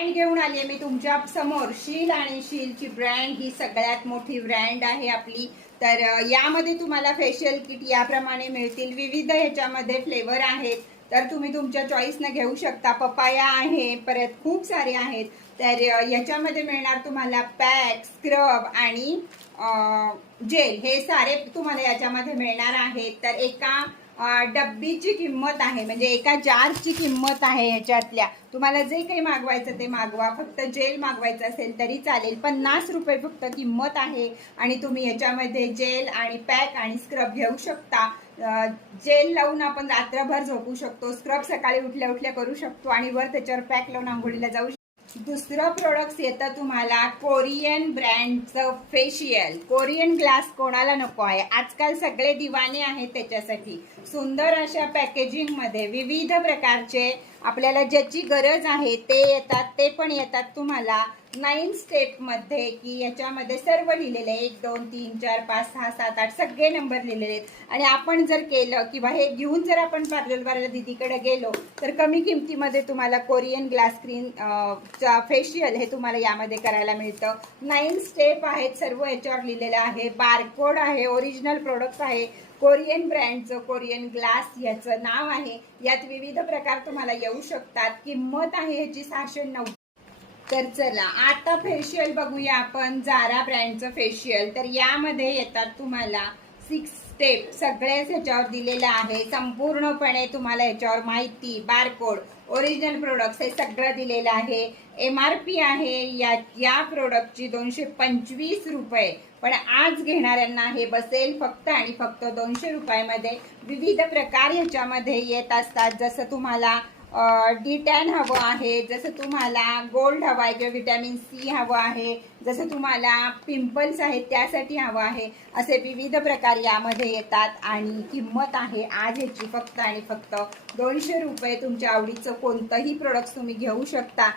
Brand घेऊन आली मी तुमच्या समोर। शील आणि शीलची ब्रँड ही सगळ्यात मोठी ब्रँड आहे आपली। तर यामध्ये तुम्हाला फेशियल किट याप्रमाणे मिळतील। विविध ह्याच्यामध्ये फ्लेवर आहेत, तर तुम्ही तुमच्या चॉईसने घेऊ शकता। पपाया आहे, परत खूप सारे आहेत। तर याच्यामध्ये मिळणार तुम्हाला पॅक, स्क्रब आणि जेल, हे सारे तुम्हाला याच्यामध्ये मिळणार आहेत। तर एका डब्बीची किंमत आहे, म्हणजे एका जारची किंमत आहे ह्याच्यातल्या। तुम्हाला जे काही मागवायचं ते मागवा, फक्त जेल मागवायचं असेल तरी चालेल। 50 रुपये फक्त किंमत आहे आणि तुम्ही ह्याच्यामध्ये जेल आणि पॅक आणि स्क्रब घेऊ शकता। जेल लावून आपण रात्रभर झोपू शकतो, स्क्रब सकाळी उठल्या उठल्या करू शकतो आणि वर त्याच्यावर पॅक लावून आंघोळीला जाऊ शकतो। दुसरं प्रोडक्ट येतं तुम्हाला कोरियन ब्रँडचं फेशियल। कोरियन ग्लास कोणाला नको आहे, आजकाल सगळे दिवाने आहेत त्याच्यासाठी। सुंदर अशा पॅकेजिंग मध्ये विविध प्रकारचे आपल्याला ज्याची गरज आहे ते येतात, ते पण येतात तुम्हाला 9 स्टेप मध्ये, की याच्यामध्ये सर्व लिहिलेले 1 2 3 4 5 6 7 8 सगळे नंबर लिहिलेले आहेत। आणि आपण जर केलं किंवा हे घेऊन जर आपण पार्लरवाल्या दीदीकडे गेलो तर कमी किमतीमध्ये तुम्हाला कोरियन ग्लास स्क्रीन फेशियल हे तुम्हाला यामध्ये करायला मिळतं। 9 स्टेप आहेत, सर्व याच्यावर लिहिलेलं आहे, बारकोड आहे, ओरिजिनल प्रोडक्ट आहे। कोरियन ब्रँडचं कोरियन ग्लास याचं नाव आहे। यात विविध प्रकार तुम्हाला येऊ शकतात। किंमत आहे ह्याची 690। तर चला आता फेशियल बघूया आपण, जारा ब्रँडचं फेशियल। तर यामध्ये येतात तुम्हाला 6 स्टेप, सगळेच ह्याच्यावर दिलेलं आहे। संपूर्णपणे तुम्हाला ह्याच्यावर माहिती, बारकोड, ओरिजिनल प्रोडक्ट्स हे सगळं दिलेलं आहे। MRP आहे या प्रोडक्टची 225 रुपये, पण आज घेणाऱ्यांना हे बसेल फक्त आणि फक्त 200 रुपयामध्ये। विविध प्रकार ह्याच्यामध्ये येत असतात, जसं तुम्हाला D10 हवं आहे, जसं तुम्हाला गोल्ड हवं आहे किंवा विटॅमिन C हवं आहे, जसं तुम्हाला पिंपल्स आहेत त्यासाठी हवं आहे, असे विविध प्रकार यामध्ये येतात। आणि किंमत आहे आज ह्याची फक्त आणि फक्त 200 रुपये। तुमच्या आवडीचं कोणतंही प्रोडक्ट तुम्ही घेऊ शकता।